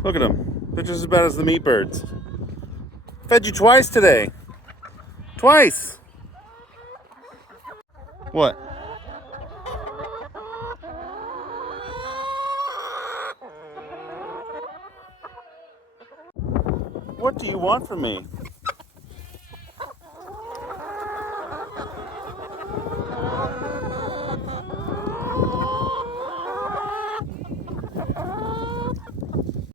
Look at them. They're just as bad as the meat birds. Fed you twice today. Twice. What? What do you want from me?